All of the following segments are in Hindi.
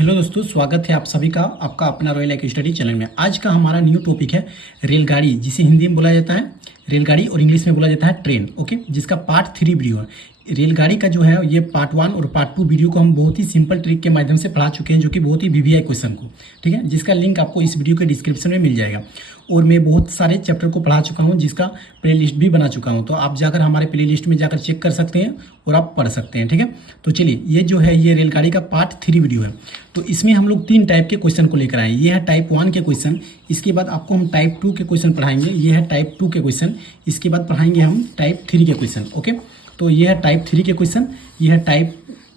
हेलो दोस्तों, स्वागत है आप सभी का आपका अपना रॉयल लाइक स्टडी चैनल में। आज का हमारा न्यू टॉपिक है रेलगाड़ी, जिसे हिंदी में बोला जाता है रेलगाड़ी और इंग्लिश में बोला जाता है ट्रेन। ओके, जिसका पार्ट 3 वीडियो है। रेलगाड़ी का जो है ये पार्ट 1 और पार्ट 2 वीडियो को हम बहुत ही सिंपल ट्रिक के माध्यम से पढ़ा चुके हैं, जो कि बहुत ही वीवीआई क्वेश्चन को, ठीक है, जिसका लिंक आपको इस वीडियो के डिस्क्रिप्शन में मिल जाएगा। और मैं बहुत सारे चैप्टर को पढ़ा चुका हूँ, जिसका प्लेलिस्ट भी बना चुका हूँ, तो आप जाकर हमारे प्लेलिस्ट में जाकर चेक कर सकते हैं और आप पढ़ सकते हैं, ठीक है। तो चलिए, ये जो है ये रेलगाड़ी का पार्ट 3 वीडियो है। तो इसमें हम लोग 3 टाइप के क्वेश्चन को लेकर आए। ये है टाइप 1 के क्वेश्चन, इसके बाद आपको हम टाइप 2 के क्वेश्चन पढ़ाएंगे। ये है टाइप 2 के क्वेश्चन, इसके बाद पढ़ाएंगे हम टाइप 3 के क्वेश्चन। ओके, तो ये है टाइप 3 के क्वेश्चन, ये है टाइप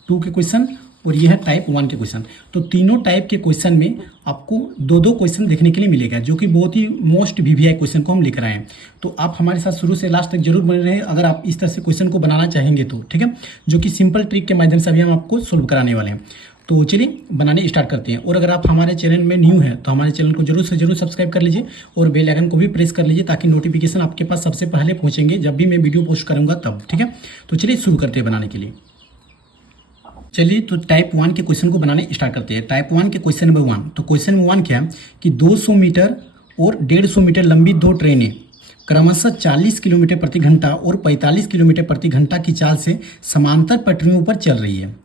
2 के क्वेश्चन और ये है टाइप 1 के क्वेश्चन। तो तीनों टाइप के क्वेश्चन में आपको दो क्वेश्चन देखने के लिए मिलेगा, जो कि बहुत ही मोस्ट वीवीआई क्वेश्चन को हम लेकर आए हैं। तो आप हमारे साथ शुरू से लास्ट तक जरूर बने रहें, अगर आप इस तरह से क्वेश्चन को बनाना चाहेंगे तो, ठीक है, जो कि सिंपल ट्रिक के माध्यम से अभी हम आपको सोल्व कराने वाले हैं। तो चलिए बनाने स्टार्ट करते हैं। और अगर आप हमारे चैनल में न्यू हैं तो हमारे चैनल को जरूर से जरूर सब्सक्राइब कर लीजिए और बेल आइकन को भी प्रेस कर लीजिए, ताकि नोटिफिकेशन आपके पास सबसे पहले पहुंचेंगे जब भी मैं वीडियो पोस्ट करूंगा तब, ठीक है। तो चलिए शुरू करते हैं बनाने के लिए। चलिए, तो टाइप 1 के क्वेश्चन को बनाने स्टार्ट करते हैं। टाइप 1 के क्वेश्चन नंबर 1। तो क्वेश्चन नंबर 1 क्या है कि 200 मीटर और 150 मीटर लंबी 2 ट्रेनें क्रमशः 40 किलोमीटर प्रति घंटा और 45 किलोमीटर प्रति घंटा की चाल से समांतर पटरियों पर चल रही है।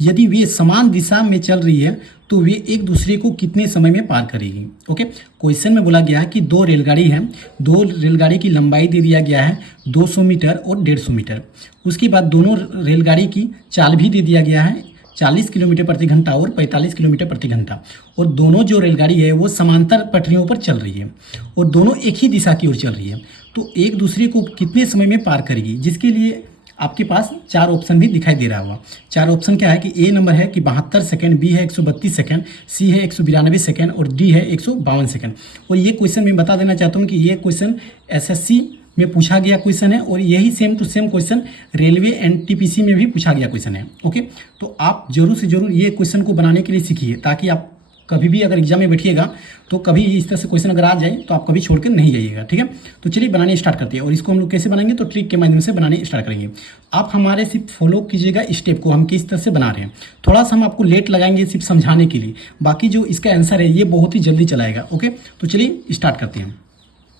यदि वे समान दिशा में चल रही है तो वे एक दूसरे को कितने समय में पार करेगी। ओके, क्वेश्चन में बोला गया है कि 2 रेलगाड़ी हैं, 2 रेलगाड़ी की लंबाई दे दिया गया है 200 मीटर और 150 मीटर। उसके बाद दोनों रेलगाड़ी की चाल भी दे दिया गया है 40 किलोमीटर प्रति घंटा और 45 किलोमीटर प्रति घंटा। और दोनों जो रेलगाड़ी है वो समांतर पटरियों पर चल रही है और दोनों एक ही दिशा की ओर चल रही है। तो एक दूसरे को कितने समय में पार करेगी, जिसके लिए आपके पास 4 ऑप्शन भी दिखाई दे रहा होगा। 4 ऑप्शन क्या है कि ए नंबर है कि 72 सेकंड, बी है 132 सेकंड, सी है 192 सेकंड और डी है 152 सेकंड। और ये क्वेश्चन मैं बता देना चाहता हूँ कि ये क्वेश्चन एसएससी में पूछा गया क्वेश्चन है और यही same to same question railway NTPC में भी पूछा गया क्वेश्चन है। ओके, तो आप जरूर से जरूर ये क्वेश्चन को बनाने के लिए सीखिए, ताकि आप कभी भी अगर एग्जाम में बैठिएगा तो कभी इस तरह से क्वेश्चन अगर आ जाए तो आप कभी छोड़कर नहीं जाइएगा, ठीक है। तो चलिए बनाने स्टार्ट करते हैं। और इसको हम लोग कैसे बनाएंगे, तो ट्रिक के माध्यम से बनाने स्टार्ट करेंगे। आप हमारे सिर्फ फॉलो कीजिएगा स्टेप को, हम किस तरह से बना रहे हैं। थोड़ा सा हम आपको लेट लगाएंगे सिर्फ समझाने के लिए, बाकी जो इसका आंसर है ये बहुत ही जल्दी चलाएगा। ओके, तो चलिए स्टार्ट करते हैं।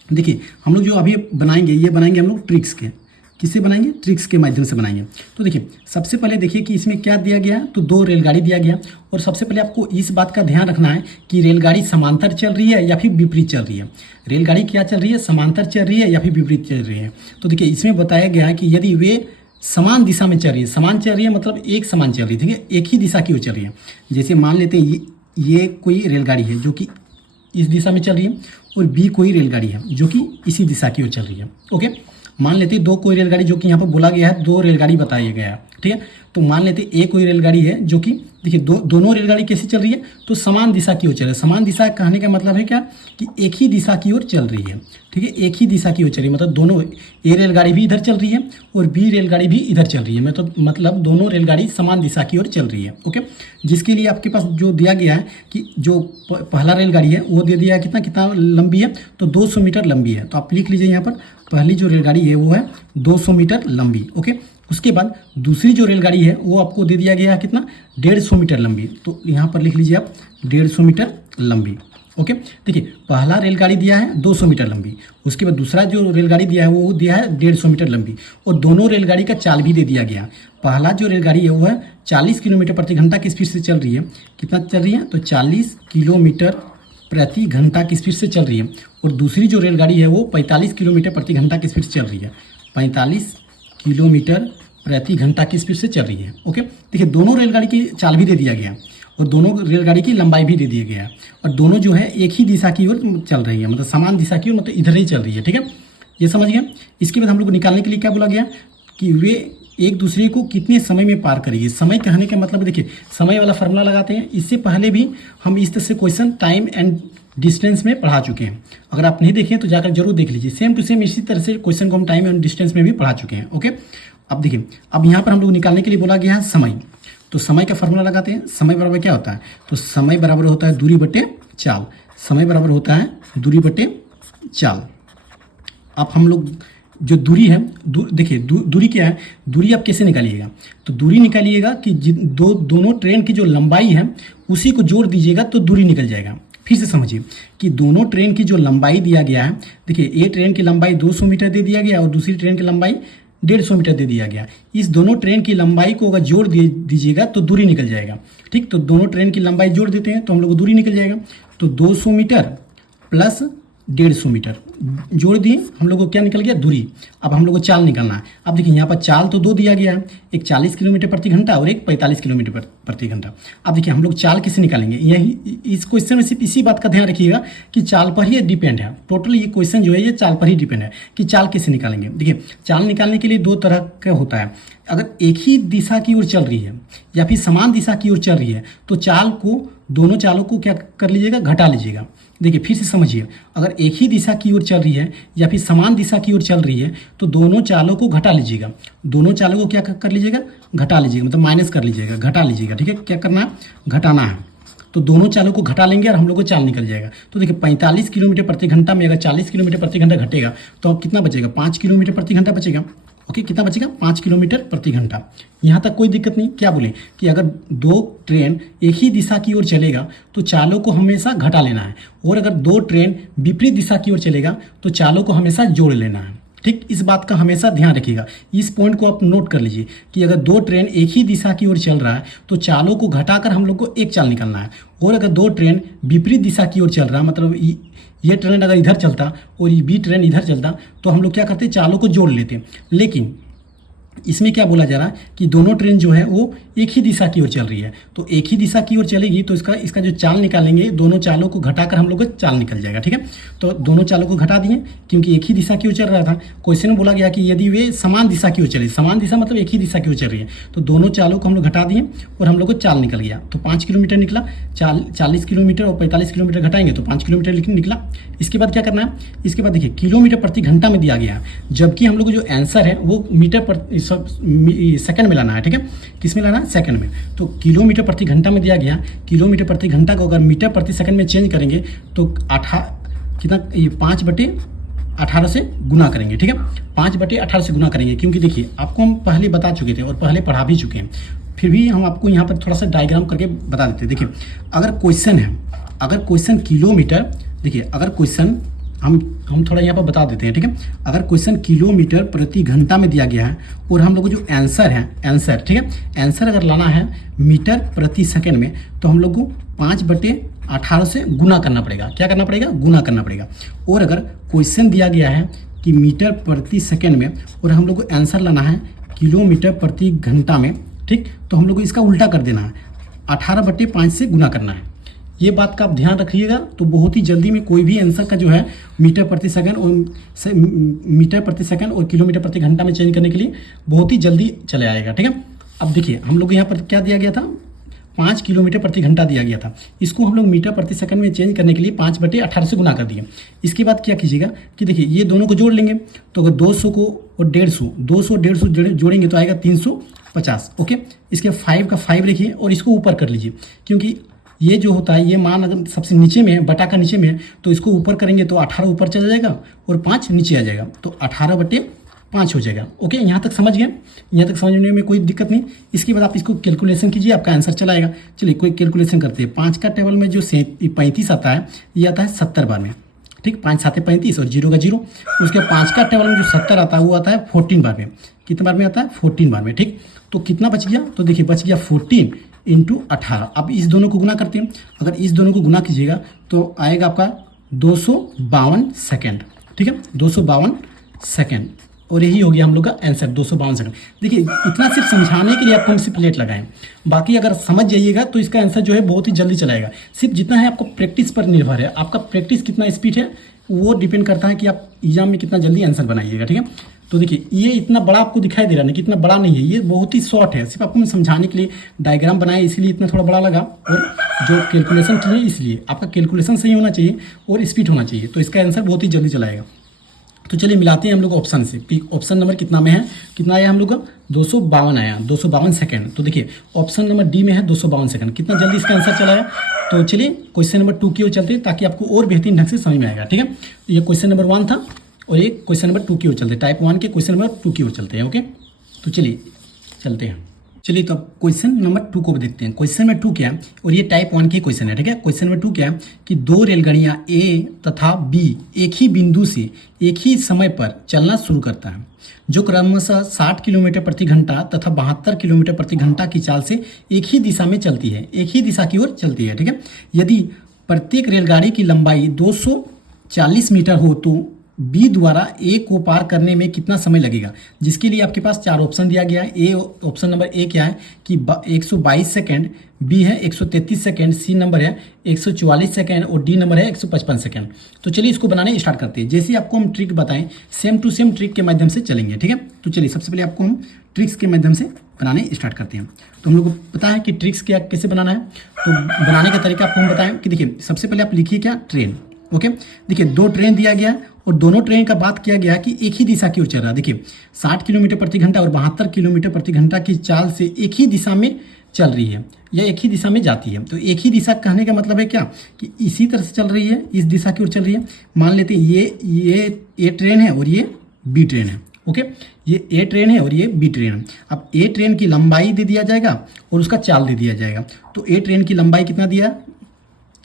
देखिए, हम लोग जो अभी बनाएंगे ये बनाएंगे हम लोग ट्रिक्स के। किससे बनाएंगे, ट्रिक्स के माध्यम से बनाएंगे। तो देखिए, सबसे पहले देखिए कि इसमें क्या दिया गया है, तो 2 रेलगाड़ी दिया गया। और सबसे पहले आपको इस बात का ध्यान रखना है कि रेलगाड़ी समांतर चल रही है या फिर विपरीत चल रही है। रेलगाड़ी क्या चल रही है, समांतर चल रही है या फिर विपरीत चल रही है। तो देखिए, इसमें बताया गया है कि यदि वे समान दिशा में चल रही है, समान चल रही है मतलब एक समान चल रही है, ठीक है, एक ही दिशा की ओर चल रही है। जैसे मान लेते हैं ये कोई रेलगाड़ी है जो कि इस दिशा में चल रही है और बी कोई रेलगाड़ी है जो कि इसी दिशा की ओर चल रही है। ओके, मान लेते हैं 2 कोई रेलगाड़ी, जो कि यहाँ पर बोला गया है 2 रेलगाड़ी बताया गया है, ठीक है। तो मान लेते हैं कोई रेलगाड़ी है जो कि देखिए दोनों रेलगाड़ी कैसे चल रही है, तो समान दिशा की ओर चल रही है। समान दिशा कहने का मतलब है क्या कि एक ही दिशा की ओर चल रही है, ठीक है, एक ही दिशा की ओर चल रही है। मतलब दोनों, ए रेलगाड़ी भी इधर चल रही है और बी रेलगाड़ी भी इधर चल रही है, मतलब दोनों रेलगाड़ी समान दिशा की ओर चल रही है। ओके, जिसके लिए आपके पास जो दिया गया है कि जो पहला रेलगाड़ी है वो दे दिया है कितना लंबी है, तो 200 मीटर लंबी है। तो आप लिख लीजिए यहाँ पर, पहली जो रेलगाड़ी है वो है 200 मीटर लंबी। ओके, उसके बाद दूसरी जो रेलगाड़ी है वो आपको दे दिया गया है कितना, 150 मीटर लंबी। तो यहाँ पर लिख लीजिए आप 150 मीटर लंबी। ओके, देखिए, पहला रेलगाड़ी दिया है 200 मीटर लंबी, उसके बाद दूसरा जो रेलगाड़ी दिया है वो दिया है 150 मीटर लंबी। और दोनों रेलगाड़ी का चाल भी दे दिया गया। पहला जो रेलगाड़ी है वो है 40 किलोमीटर प्रति घंटा की स्पीड से चल रही है। कितना चल रही है, तो 40 किलोमीटर प्रति घंटा की स्पीड से चल रही है। और दूसरी जो रेलगाड़ी है वो 45 किलोमीटर प्रति घंटा की स्पीड से चल रही है, 45 किलोमीटर प्रति घंटा की स्पीड से चल रही है। ओके, देखिए, दोनों रेलगाड़ी की चाल भी दे दिया गया और दोनों रेलगाड़ी की लंबाई भी दे दिया गया और दोनों जो है एक ही दिशा की ओर चल रही है, मतलब समान दिशा की ओर, मतलब इधर ही चल रही है, ठीक है, ये समझ गया। इसके बाद हम लोग को निकालने के लिए क्या बोला गया कि वे एक दूसरे को कितने समय में पार करेगी। समय कहने का मतलब देखिए, समय वाला फॉर्मूला लगाते हैं। इससे पहले भी हम इस तरह से क्वेश्चन टाइम एंड डिस्टेंस में पढ़ा चुके हैं, अगर आप नहीं देखें तो जाकर जरूर देख लीजिए। सेम टू सेम इसी तरह से क्वेश्चन को हम टाइम एंड डिस्टेंस में भी पढ़ा चुके हैं। ओके, अब देखिए, अब यहाँ पर हम लोग निकालने के लिए बोला गया है समय। तो समय का फॉर्मूला लगाते हैं। समय बराबर क्या होता है, तो समय बराबर होता है दूरी बटे चाल। समय बराबर होता है दूरी बटे चाल। अब हम लोग जो दूरी है, देखिए दूरी क्या है, दूरी आप कैसे निकालिएगा, तो दूरी निकालिएगा कि दोनों ट्रेन की जो लंबाई है उसी को जोड़ दीजिएगा तो दूरी निकल जाएगा। फिर से समझिए कि दोनों ट्रेन की जो लंबाई दिया गया है, देखिए ये ट्रेन की लंबाई 200 मीटर दे दिया गया और दूसरी ट्रेन की लंबाई 150 मीटर दे दिया गया। इस दोनों ट्रेन की लंबाई को अगर जोड़ दीजिएगा तो दूरी निकल जाएगा। ठीक, तो दोनों ट्रेन की लंबाई जोड़ देते हैं तो हम लोग को दूरी निकल जाएगा। तो 200 मीटर प्लस 150 मीटर जोड़ दिए, हम लोग को क्या निकल गया, दूरी। अब हम लोग को चाल निकालना है। अब देखिए यहाँ पर चाल तो दो दिया गया है, एक 40 किलोमीटर प्रति घंटा और एक 45 किलोमीटर प्रति घंटा। अब देखिए हम लोग चाल किसे निकालेंगे, यही इस क्वेश्चन में सिर्फ इसी बात का ध्यान रखिएगा कि चाल पर ही डिपेंड है। टोटल ये क्वेश्चन जो है ये चाल पर ही डिपेंड है कि चाल कैसे निकालेंगे। देखिए चाल निकालने के लिए दो तरह का होता है। अगर एक ही दिशा की ओर चल रही है या फिर समान दिशा की ओर चल रही है तो चाल को, दोनों चालों को क्या कर लीजिएगा, घटा लीजिएगा। देखिए फिर से समझिए, अगर एक ही दिशा की ओर चल रही है या फिर समान दिशा की ओर चल रही है तो दोनों चालों को घटा लीजिएगा। दोनों चालों को क्या कर लीजिएगा, घटा लीजिएगा, मतलब माइनस कर लीजिएगा, घटा लीजिएगा। ठीक है, क्या करना है, घटाना है। तो दोनों चालों को घटा लेंगे और हम लोग को चाल निकल जाएगा। तो देखिए 45 किलोमीटर प्रति घंटा में अगर 40 किलोमीटर प्रति घंटा घटेगा तो कितना बचेगा, 5 किलोमीटर प्रति घंटा बचेगा। ओके, कितना बचेगा, 5 किलोमीटर प्रति घंटा। यहाँ तक कोई दिक्कत नहीं। क्या बोले कि अगर दो ट्रेन एक ही दिशा की ओर चलेगा तो चालों को हमेशा घटा लेना है, और अगर दो ट्रेन विपरीत दिशा की ओर चलेगा तो चालों को हमेशा जोड़ लेना है। ठीक, इस बात का हमेशा ध्यान रखिएगा। इस पॉइंट को आप नोट कर लीजिए कि अगर दो ट्रेन एक ही दिशा की ओर चल रहा है तो चालों को घटाकर हम लोग को एक चाल निकालना है, और अगर दो ट्रेन विपरीत दिशा की ओर चल रहा है, मतलब ये ट्रेन अगर इधर चलता और ये बी ट्रेन इधर चलता तो हम लोग क्या करते, चालों को जोड़ लेते। लेकिन इसमें क्या बोला जा रहा है कि दोनों ट्रेन जो है वो एक ही दिशा की ओर चल रही है, तो एक ही दिशा की ओर चलेगी तो इसका जो चाल निकालेंगे, दोनों चालों को घटाकर हम लोग को चाल निकल जाएगा। ठीक है, तो दोनों चालों को घटा दिए क्योंकि एक ही दिशा की ओर चल रहा था। क्वेश्चन में बोला गया कि यदि वे समान दिशा की ओर चले, समान दिशा मतलब एक ही दिशा की ओर चल रही है, तो दोनों चालों को हम लोग घटा दिए और हम लोग को चाल निकल गया। तो 5 किलोमीटर निकला, 40 किलोमीटर और 45 किलोमीटर घटाएंगे तो 5 किलोमीटर निकला। इसके बाद क्या करना है, इसके बाद देखिए किलोमीटर प्रति घंटा में दिया गया है, जबकि हम लोग को जो आंसर है वो सेकंड में लाना है। ठीक है, किस में लाना है, सेकंड में। तो किलोमीटर प्रति घंटा में दिया गया, किलोमीटर प्रति घंटा को अगर मीटर प्रति सेकंड में चेंज करेंगे तो 5/18 से गुना करेंगे। ठीक है, 5/18 से गुना करेंगे, क्योंकि देखिए आपको हम पहले बता चुके थे और पहले पढ़ा भी चुके हैं, फिर भी हम आपको यहाँ पर थोड़ा सा डायग्राम करके बता देते हैं। देखिए अगर क्वेश्चन है, अगर क्वेश्चन किलोमीटर, देखिए अगर क्वेश्चन हम थोड़ा यहाँ पर बता देते हैं। ठीक है, अगर क्वेश्चन किलोमीटर प्रति घंटा में दिया गया है और हम लोग को जो आंसर है, आंसर, ठीक है, आंसर अगर लाना है मीटर प्रति सेकंड में तो हम लोग को 5/18 से गुना करना पड़ेगा। क्या करना पड़ेगा, गुना करना पड़ेगा। और अगर क्वेश्चन दिया गया है कि मीटर प्रति सेकंड में और हम लोग को आंसर लाना है किलोमीटर प्रति घंटा में, ठीक, तो हम लोग को इसका उल्टा कर देना है, 18/5 से गुना करना है। ये बात का आप ध्यान रखिएगा, तो बहुत ही जल्दी में कोई भी आंसर का जो है मीटर प्रति सेकंड और किलोमीटर प्रति घंटा में चेंज करने के लिए बहुत ही जल्दी चले आएगा। ठीक है, अब देखिए हम लोग यहाँ पर क्या दिया गया था, 5 किलोमीटर प्रति घंटा दिया गया था, इसको हम लोग मीटर प्रति सेकंड में चेंज करने के लिए 5/18 से गुना कर दिए। इसके बाद क्या कीजिएगा कि देखिए ये दोनों को जोड़ लेंगे, तो अगर 200 को और 150 जोड़ेंगे तो आएगा 350। ओके, इसके 5 का 5 लिखिए और इसको ऊपर कर लीजिए, क्योंकि ये जो होता है ये मान अगर सबसे नीचे में है, बटा का नीचे में है, तो इसको ऊपर करेंगे तो 18 ऊपर चला जाएगा और 5 नीचे आ जाएगा, तो 18/5 हो जाएगा। ओके, यहाँ तक समझ गए, यहाँ तक समझने में कोई दिक्कत नहीं। इसके बाद आप इसको कैलकुलेशन कीजिए, आपका आंसर चला आएगा। चलिए कोई कैलकुलेशन करते हैं। 5 का टेबल में जो 35 आता है ये आता है 70 बार में। ठीक, 5 7 35 और 0 का 0। उसके 5 का टेबल में जो 70 आता है वो आता है 14 बार में। कितने बार में आता है, 14 बार में। ठीक, तो कितना बच गया, तो देखिए बच गया 14 × 18। अब इस दोनों को गुना करते हैं, अगर इस दोनों को गुना कीजिएगा तो आएगा आपका 252 सेकेंड। ठीक है, 252 सेकेंड, और यही हो गया हम लोग का आंसर, 252 सेकंड। देखिए इतना सिर्फ समझाने के लिए आपको हम सिर्फ प्लेट लगाएं, बाकी अगर समझ जाइएगा तो इसका आंसर जो है बहुत ही जल्दी चलाएगा। सिर्फ जितना है आपको प्रैक्टिस पर निर्भर है, आपका प्रैक्टिस कितना स्पीड है वो डिपेंड करता है कि आप एग्जाम में कितना जल्दी आंसर बनाइएगा। ठीक है, तो देखिए ये इतना बड़ा आपको दिखाई दे रहा है, कितना बड़ा नहीं है, ये बहुत ही शॉर्ट है, सिर्फ आपको हम समझाने के लिए डायग्राम बनाए इसलिए इतना थोड़ा बड़ा लगा, और जो कैलकुलेशन किए इसलिए आपका कैलकुलेशन सही होना चाहिए और स्पीड होना चाहिए, तो इसका आंसर बहुत ही जल्दी चलाएगा। तो चलिए मिलाते हैं हम लोग ऑप्शन से कि ऑप्शन नंबर कितना में है, कितना आया हम लोग का 252 आया, 252 सेकंड। तो देखिए ऑप्शन नंबर डी में है 252 सेकंड, कितना जल्दी इसका आंसर चलाया। तो चलिए क्वेश्चन नंबर 2 की ओर चलते हैं ताकि आपको और बेहतरीन ढंग से समझ में आएगा। ठीक है, ये क्वेश्चन नंबर 1 था, और ये क्वेश्चन नंबर 2 की ओर चलते हैं, टाइप 1 के क्वेश्चन नंबर 2 की ओर चलते हैं। ओके, तो चलिए चलते हैं। चलिए तो अब क्वेश्चन नंबर 2 को देखते हैं। क्वेश्चन नंबर 2 क्या है, और ये टाइप 1 के क्वेश्चन है, ठीक है। क्वेश्चन नंबर 2 क्या है कि दो रेलगाड़ियां ए तथा बी एक ही बिंदु से एक ही समय पर चलना शुरू करता है, जो क्रमशः 60 किलोमीटर प्रति घंटा तथा 72 किलोमीटर प्रति घंटा की चाल से एक ही दिशा में चलती है, एक ही दिशा की ओर चलती है, ठीक है। यदि प्रत्येक रेलगाड़ी की लंबाई 240 मीटर हो तो बी द्वारा ए को पार करने में कितना समय लगेगा, जिसके लिए आपके पास 4 ऑप्शन दिया गया है। ए ऑप्शन नंबर ए क्या है कि 122 सेकेंड, बी है 133 सेकेंड, सी नंबर है 144 सेकेंड और डी नंबर है 155 सेकेंड। तो चलिए इसको बनाने स्टार्ट करते हैं। जैसे आपको हम ट्रिक बताएं, सेम टू सेम ट्रिक के माध्यम से चलेंगे, ठीक है। तो चलिए सबसे पहले आपको हम ट्रिक्स के माध्यम से बनाने स्टार्ट करते हैं। तो हम लोग को पता है कि ट्रिक्स क्या कैसे बनाना है, तो बनाने का तरीका आपको हम बताएं कि देखिए सबसे पहले आप लिखिए क्या, ट्रेन। ओके, देखिए 2 ट्रेन दिया गया और दोनों ट्रेन का बात किया गया कि एक ही दिशा की ओर चल रहा है। देखिए 60 किलोमीटर प्रति घंटा और 72 किलोमीटर प्रति घंटा की चाल से एक ही दिशा में चल रही है या एक ही दिशा में जाती है। तो एक ही दिशा कहने का मतलब है क्या कि इसी तरह से चल रही है, इस दिशा की ओर चल रही है। मान लेते हैं ये ए ट्रेन है और ये बी ट्रेन है। ओके, ये ए ट्रेन है और ये बी ट्रेन है। अब ए ट्रेन की लंबाई दे दिया जाएगा और उसका चाल दे दिया जाएगा। तो ए ट्रेन की लंबाई कितना दिया,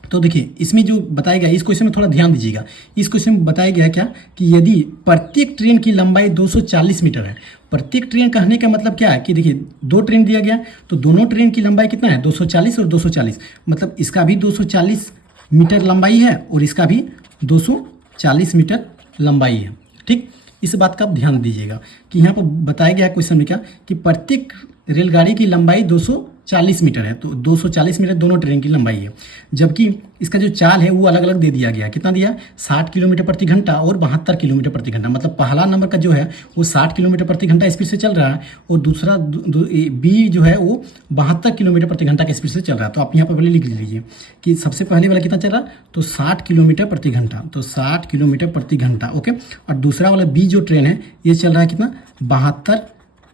तो देखिए इसमें जो बताया गया, इस क्वेश्चन में थोड़ा ध्यान दीजिएगा। इस क्वेश्चन में बताया गया क्या कि यदि प्रत्येक ट्रेन की लंबाई 240 मीटर है। प्रत्येक ट्रेन कहने का मतलब क्या है कि देखिए 2 ट्रेन दिया गया तो दोनों ट्रेन की लंबाई कितना है, 240 और 240, मतलब इसका भी 240 मीटर लंबाई है और इसका भी 240 मीटर लंबाई है, ठीक। इस बात का आप ध्यान दीजिएगा कि यहाँ पर बताया गया क्वेश्चन में क्या कि प्रत्येक रेलगाड़ी की लंबाई 240 मीटर है, तो 240 मीटर दोनों ट्रेन की लंबाई है। जबकि इसका जो चाल है वो अलग अलग दे दिया गया, कितना दिया, 60 किलोमीटर प्रति घंटा और 72 किलोमीटर प्रति घंटा। मतलब पहला नंबर का जो है वो 60 किलोमीटर प्रति घंटा स्पीड से चल रहा है और दूसरा बी जो है वो 72 किलोमीटर प्रति घंटा की स्पीड से चल रहा है। तो आप यहाँ पर पहले लिख लीजिए कि सबसे पहले वाला कितना चल रहा है, तो 60 किलोमीटर प्रति घंटा, तो 60 किलोमीटर प्रति घंटा। ओके, और दूसरा वाला बी जो ट्रेन है ये चल रहा है कितना, 72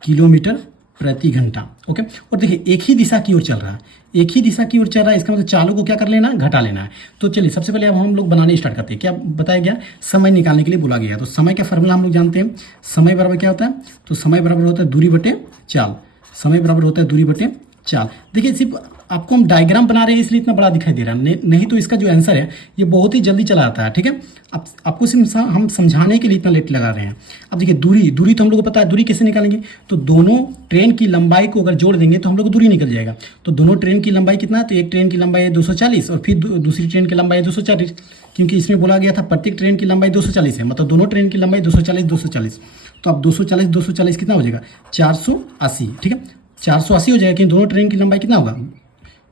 किलोमीटर प्रति घंटा। ओके, और देखिए एक ही दिशा की ओर चल रहा है, एक ही दिशा की ओर चल रहा है, इसका मतलब चालों को क्या कर लेना है, घटा लेना है। तो चलिए सबसे पहले अब हम लोग बनाने स्टार्ट करते हैं। क्या बताया गया, समय निकालने के लिए बोला गया। तो समय का फॉर्मूला हम लोग जानते हैं, समय बराबर क्या होता है, तो समय बराबर होता है दूरी बटे चाल। समय बराबर होता है दूरी बटे चाल। देखिए सिर्फ आपको हम डायग्राम बना रहे हैं इसलिए इतना बड़ा दिखाई दे रहा है, नहीं तो इसका जो आंसर है ये बहुत ही जल्दी चला आता है, ठीक है। आपको सिर्फ हम समझाने के लिए इतना लेट लगा रहे हैं। अब देखिए दूरी तो हम लोग को पता है, दूरी कैसे निकालेंगे, तो दोनों ट्रेन की लंबाई को अगर जोड़ देंगे तो हम लोग को दूरी निकल जाएगा। तो दोनों ट्रेन की लंबाई कितना है, तो एक ट्रेन की लंबाई है 240 और फिर दूसरी ट्रेन की लंबाई है 240, क्योंकि इसमें बोला गया था प्रत्येक ट्रेन की लंबाई 240 है, मतलब दोनों ट्रेन की लंबाई 240। तो अब 240 कितना हो जाएगा, 480, ठीक है। 480 हो जाएगा, क्योंकि दोनों ट्रेन की लंबाई कितना होगा,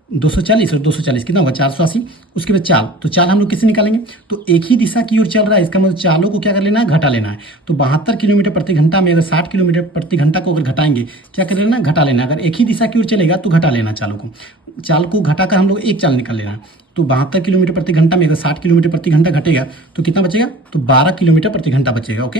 240 और 240 कितना होगा, 480। उसके बाद चाल, तो चाल हम लोग किससे निकालेंगे, तो एक ही दिशा की ओर चल रहा है, इसका मतलब चालों को क्या कर लेना है, घटा लेना है। तो 72 किलोमीटर प्रति घंटा में अगर 60 किलोमीटर प्रति घंटा को अगर घटाएंगे, क्या कर लेना, घटा लेना। अगर एक ही दिशा की ओर चलेगा तो घटा लेना चालों को, चाल को घटाकर हम लोग एक चाल निकाल लेना। तो 72 किलोमीटर प्रति घंटा में अगर 60 किलोमीटर प्रति घंटा घटेगा तो कितना बचेगा, तो 12 किलोमीटर प्रति घंटा बचेगा। ओके,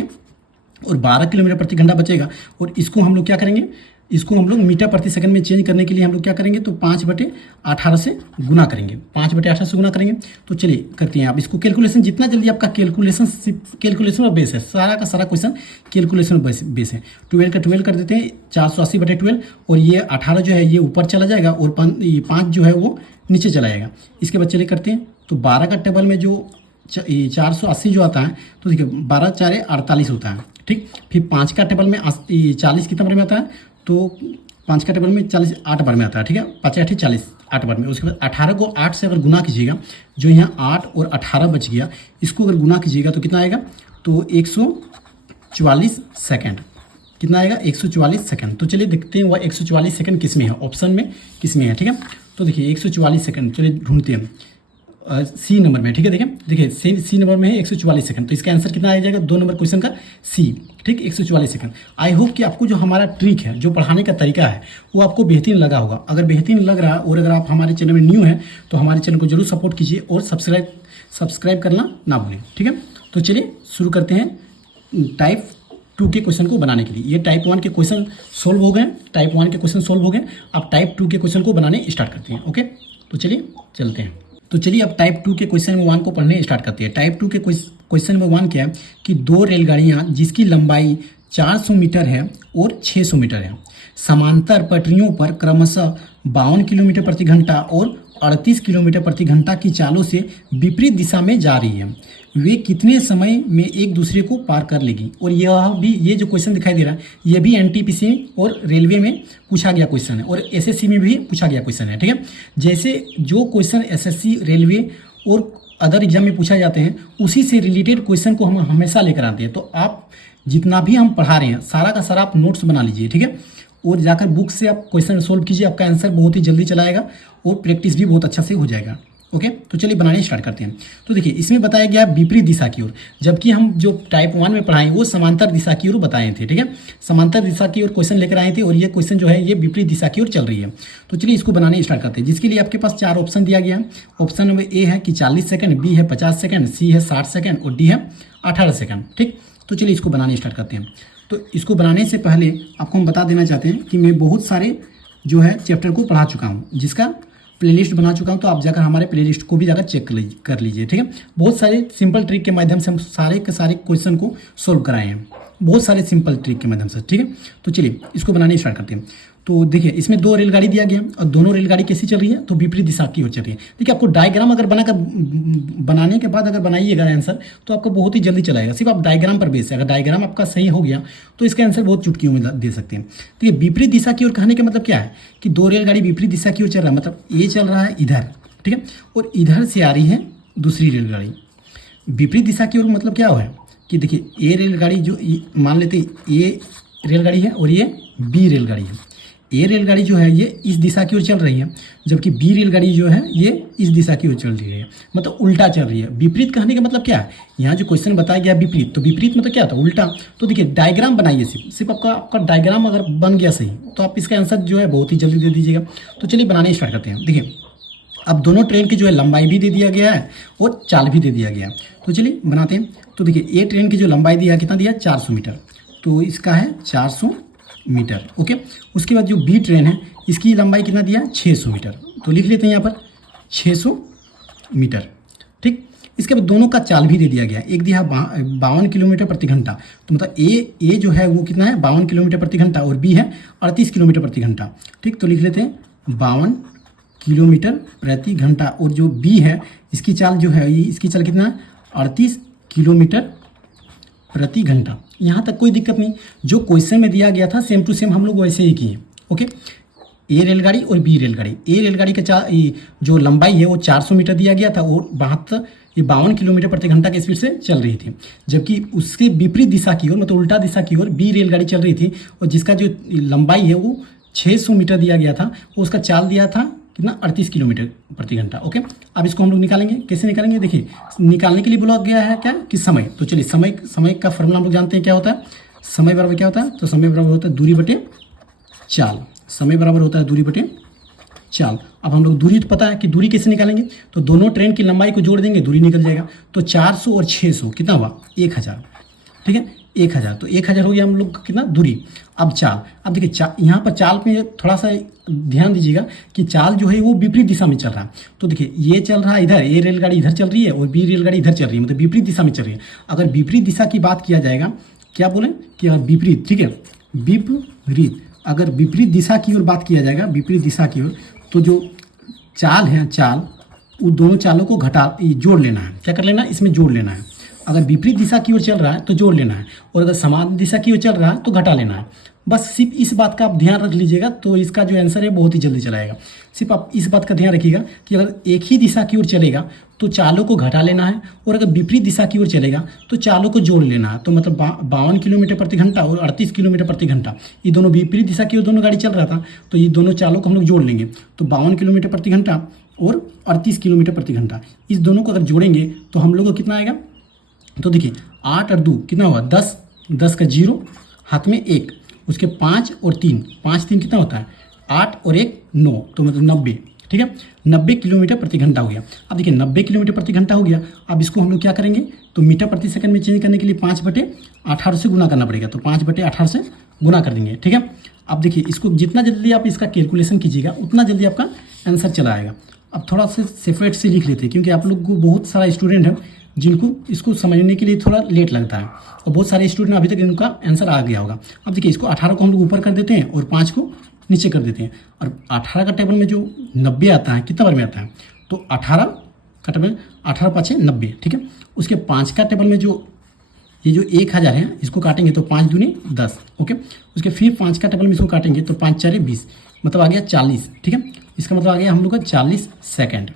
और 12 किलोमीटर प्रति घंटा बचेगा और इसको हम लोग क्या करेंगे, इसको हम लोग मीटर प्रति सेकंड में चेंज करने के लिए हम लोग क्या करेंगे, तो 5/18 से गुना करेंगे, 5/18 से गुना करेंगे। तो चलिए करते हैं आप इसको कैलकुलेशन, जितना जल्दी आपका कैलकुलेशन पर बेस है, सारा का सारा क्वेश्चन कैलकुलेशन बेस है। 12 का 12 कर देते हैं, 480/12 और ये 18 जो है ये ऊपर चला जाएगा और 5 जो है वो नीचे चला जाएगा। इसके बाद चलिए करते हैं, तो 12 का टेबल में जो 480 जो आता है, तो देखिए 12 4 48 होता है, ठीक। फिर 5 का टेबल में 40 कितना बार में आता है, तो 5 का टेबल में 40 8 बार में आता है, ठीक है। 5 8 40 8 बार में। उसके बाद 18 को 8 से अगर गुना कीजिएगा, जो यहाँ 8 और 18 बच गया, इसको अगर गुना कीजिएगा तो कितना आएगा, तो 144 सेकेंड। कितना आएगा, 144 सेकेंड। तो चलिए देखते हैं वह 144 सेकेंड किस में है, ऑप्शन में किस में है, ठीक है। तो देखिए 144 सेकेंड, चलिए ढूंढते हैं सी नंबर में, ठीक है। देखिए सी नंबर में है 144 सेकंड, तो इसका आंसर कितना आ जाएगा, 2 नंबर क्वेश्चन का सी, ठीक, 144 सेकंड। आई होप कि आपको जो हमारा ट्रिक है, जो पढ़ाने का तरीका है, वो आपको बेहतरीन लगा होगा। अगर बेहतरीन लग रहा है और अगर आप हमारे चैनल में न्यू हैं तो हमारे चैनल को जरूर सपोर्ट कीजिए और सब्सक्राइब करना ना भूलें, ठीक है। तो चलिए शुरू करते हैं टाइप 2 के क्वेश्चन को बनाने के लिए। ये टाइप 1 के क्वेश्चन सोल्व हो गए, अब टाइप 2 के क्वेश्चन को बनाने स्टार्ट करते हैं। ओके, तो चलिए चलते हैं। तो चलिए अब टाइप 2 के क्वेश्चन नंबर 1 को पढ़ने स्टार्ट करते हैं। टाइप 2 के क्वेश्चन नंबर 1 क्या है कि दो रेलगाड़ियाँ जिसकी लंबाई 400 मीटर है और 600 मीटर है, समांतर पटरियों पर क्रमशः 52 किलोमीटर प्रति घंटा और 38 किलोमीटर प्रति घंटा की चालों से विपरीत दिशा में जा रही है, वे कितने समय में एक दूसरे को पार कर लेगी। और यह भी, ये जो क्वेश्चन दिखाई दे रहा है, ये भी एनटीपीसी और रेलवे में पूछा गया क्वेश्चन है और एसएससी में भी पूछा गया क्वेश्चन है। ठीक है, जैसे जो क्वेश्चन एसएससी, रेलवे और अदर एग्जाम में पूछा जाते हैं, उसी से रिलेटेड क्वेश्चन को हम हमेशा लेकर आते हैं। तो आप जितना भी हम पढ़ा रहे हैं सारा का सारा आप नोट्स बना लीजिए। ठीक है, और जाकर बुक से आप क्वेश्चन सोल्व कीजिए, आपका आंसर बहुत ही जल्दी चला आएगा और प्रैक्टिस भी बहुत अच्छा से हो जाएगा। ओके, तो चलिए बनाने स्टार्ट करते हैं। तो देखिए इसमें बताया गया विपरीत दिशा की ओर, जबकि हम जो टाइप 1 में पढ़ाए वो समांतर दिशा की ओर बताए थे। ठीक है, समांतर दिशा की ओर क्वेश्चन लेकर आए थे और ये क्वेश्चन जो है ये विपरीत दिशा की ओर चल रही है। तो चलिए इसको बनाने स्टार्ट करते हैं, जिसके लिए आपके पास 4 ऑप्शन दिया गया है। ऑप्शन नंबर ए है कि 40 सेकंड, बी है 50 सेकंड, सी है 60 सेकंड और डी है 18 सेकंड। ठीक, तो चलिए इसको बनाने स्टार्ट करते हैं। तो इसको बनाने से पहले आपको हम बता देना चाहते हैं कि मैं बहुत सारे जो है चैप्टर को पढ़ा चुका हूँ, जिसका प्लेलिस्ट बना चुका हूँ। तो आप जाकर हमारे प्लेलिस्ट को भी जाकर चेक कर लीजिए। ठीक है, बहुत सारे सिंपल ट्रिक के माध्यम से हम सारे के सारे क्वेश्चन को सोल्व कराए हैं, बहुत सारे सिंपल ट्रिक के माध्यम से। ठीक है, तो चलिए इसको बनाने स्टार्ट करते हैं। तो देखिए इसमें 2 रेलगाड़ी दिया गया और दोनों रेलगाड़ी कैसी चल रही है, तो विपरीत दिशा की ओर चल रही है। देखिए आपको डायग्राम अगर बनाने के बाद अगर बनाइएगा आंसर, तो आपको बहुत ही जल्दी चलाएगा। सिर्फ आप डायग्राम पर बेस है, अगर डायग्राम आपका सही हो गया तो इसका आंसर बहुत चुटकियों में दे सकते हैं। देखिए विपरीत दिशा की ओर कहने का मतलब क्या है कि 2 रेलगाड़ी विपरीत दिशा की ओर चल रहा है, मतलब ये चल रहा है इधर, ठीक है, और इधर से आ रही है दूसरी रेलगाड़ी। विपरीत दिशा की ओर मतलब क्या है कि देखिए ये रेलगाड़ी जो मान लेते ये रेलगाड़ी है और ये बी रेलगाड़ी है। ए रेलगाड़ी जो है ये इस दिशा की ओर चल रही है, जबकि बी रेलगाड़ी जो है ये इस दिशा की ओर चल रही है, मतलब उल्टा चल रही है। विपरीत कहने का मतलब क्या है, यहाँ जो क्वेश्चन बताया गया विपरीत, तो विपरीत मतलब क्या था, उल्टा। तो देखिए डायग्राम बनाइए, सिर्फ आपका डायग्राम अगर बन गया सही तो आप इसका आंसर जो है बहुत ही जल्दी दे दीजिएगा। तो चलिए बनाने स्टार्ट करते हैं। देखिए अब दोनों ट्रेन की जो है लंबाई भी दे दिया गया है और चाल भी दे दिया गया है। तो चलिए बनाते हैं। तो देखिए ये ट्रेन की जो लंबाई दिया कितना दिया, 400 मीटर, तो इसका है 400 मीटर। ओके, उसके बाद जो बी ट्रेन है इसकी लंबाई कितना दिया, 600 मीटर, तो लिख लेते हैं यहाँ पर 600 मीटर। ठीक, इसके बाद दोनों का चाल भी दे दिया गया, एक दिया 52 किलोमीटर प्रति घंटा, तो मतलब ए जो है वो कितना है 52 किलोमीटर प्रति घंटा और बी है 38 किलोमीटर प्रति घंटा। ठीक, तो लिख लेते हैं 52 किलोमीटर प्रति घंटा, और जो बी है इसकी चाल जो है इसकी चाल कितना है 38 किलोमीटर प्रति घंटा। यहाँ तक कोई दिक्कत नहीं, जो क्वेश्चन में दिया गया था सेम टू सेम हम लोग वैसे ही किए। ओके, ए रेलगाड़ी और बी रेलगाड़ी, ए रेलगाड़ी का जो लंबाई है वो 400 मीटर दिया गया था और 52 किलोमीटर प्रति घंटा के स्पीड से चल रही थी, जबकि उसके विपरीत दिशा की ओर मतलब उल्टा दिशा की ओर बी रेलगाड़ी चल रही थी और जिसका जो लंबाई है वो 600 मीटर दिया गया था, वो उसका चाल दिया था कितना 38 किलोमीटर प्रति घंटा। ओके, अब इसको हम लोग निकालेंगे, कैसे निकालेंगे, देखिए निकालने के लिए बोला गया है क्या कि समय। तो चलिए समय का फॉर्मूला हम लोग जानते हैं क्या होता है, समय बराबर क्या होता है, तो समय बराबर होता है दूरी बटे चाल। समय बराबर होता है दूरी बटे चाल। अब हम लोग दूरी तो पता है कि दूरी कैसे निकालेंगे, तो दोनों ट्रेन की लंबाई को जोड़ देंगे, दूरी निकल जाएगा। तो 400 और 600 कितना हुआ 1000। ठीक है, 1000, तो 1000 हो गया हम लोग कितना दूरी। अब चाल, अब देखिए यहाँ पर चाल पे थोड़ा सा ध्यान दीजिएगा कि चाल जो है वो विपरीत दिशा में चल रहा है। तो देखिए ये चल रहा है इधर, ये रेलगाड़ी इधर चल रही है और बी रेलगाड़ी इधर चल रही है, मतलब विपरीत दिशा में चल रही है। अगर विपरीत दिशा की बात किया जाएगा, क्या बोले कि अगर विपरीत, ठीक है, विपरीत, अगर विपरीत दिशा की ओर बात किया जाएगा, विपरीत दिशा की ओर, तो जो चाल है चाल, उन दोनों चालों को जोड़ लेना है। क्या कर लेना है, इसमें जोड़ लेना है। अगर विपरीत दिशा की ओर चल रहा है तो जोड़ लेना है, और अगर समान दिशा की ओर चल रहा है तो घटा लेना है। बस सिर्फ इस बात का आप ध्यान रख लीजिएगा, तो इसका जो आंसर है बहुत ही जल्दी चलाएगा। सिर्फ आप इस बात का ध्यान रखिएगा कि अगर एक ही दिशा की ओर चलेगा तो चालों को घटा लेना है, और अगर विपरीत दिशा की ओर चलेगा तो चालों को जोड़ लेना है। तो मतलब 52 किलोमीटर प्रति घंटा और 38 किलोमीटर प्रति घंटा, ये दोनों विपरीत दिशा की ओर दोनों गाड़ी चल रहा था, तो ये दोनों चालों को हम लोग जोड़ लेंगे। तो 52 किलोमीटर प्रति घंटा और 38 किलोमीटर प्रति घंटा, इस दोनों को अगर जोड़ेंगे तो हम लोग को कितना आएगा, तो देखिए 8 और 2 कितना हुआ 10, 10 का 0, हाथ में 1, उसके 5 और 3, 5 3 कितना होता है 8 और 1 9, तो मतलब 90। ठीक है, 90 किलोमीटर प्रति घंटा हो गया। अब देखिए 90 किलोमीटर प्रति घंटा हो गया। अब इसको हम लोग क्या करेंगे, तो मीटर प्रति सेकंड में चेंज करने के लिए 5/18 से गुना करना पड़ेगा, तो 5/18 से गुना कर देंगे। ठीक है, अब देखिए इसको जितना जल्दी आप इसका कैलकुलेशन कीजिएगा उतना जल्दी आपका आंसर चला आएगा। अब थोड़ा सा सेपरेट से लिख लेते हैं, क्योंकि आप लोग को बहुत सारा स्टूडेंट है जिनको इसको समझने के लिए थोड़ा लेट लगता है, और बहुत सारे स्टूडेंट अभी तक इनका आंसर आ गया होगा। अब देखिए, इसको 18 को हम लोग ऊपर कर देते हैं और 5 को नीचे कर देते हैं, और 18 का टेबल में जो 90 आता है कितना बार में आता है, तो 18 का टेबल 18 5 90, ठीक है। उसके 5 का टेबल में जो ये जो 1000 है इसको काटेंगे तो 5 दूनी 10, ओके। उसके फिर 5 का टेबल में इसको काटेंगे तो 5 4 20, मतलब आ गया 40, ठीक है। इसका मतलब आ गया हम लोग का 40 सेकेंड,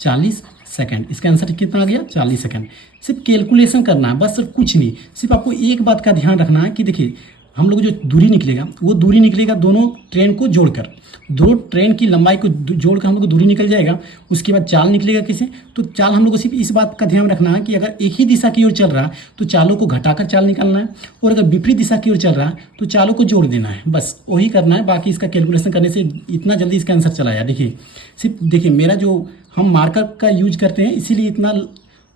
40 सेकेंड। इसका आंसर कितना आ गया, 40 सेकेंड। सिर्फ कैलकुलेशन करना है बस, और कुछ नहीं। सिर्फ आपको एक बात का ध्यान रखना है कि देखिए, हम लोग जो दूरी निकलेगा वो दूरी निकलेगा दोनों ट्रेन को जोड़कर, दो ट्रेन की लंबाई को जोड़कर हम लोग को दूरी निकल जाएगा। उसके बाद चाल निकलेगा किसे, तो चाल हम लोग को सिर्फ इस बात का ध्यान रखना है कि अगर एक ही दिशा की ओर चल रहा है तो चालों को घटाकर चाल निकालना है, और अगर विपरीत दिशा की ओर चल रहा है तो चालों को जोड़ देना है, बस वही करना है। बाकी इसका कैलकुलेशन करने से इतना जल्दी इसका आंसर चला आया। देखिए, सिर्फ देखिए, मेरा जो हम मार्कर का यूज करते हैं इसीलिए इतना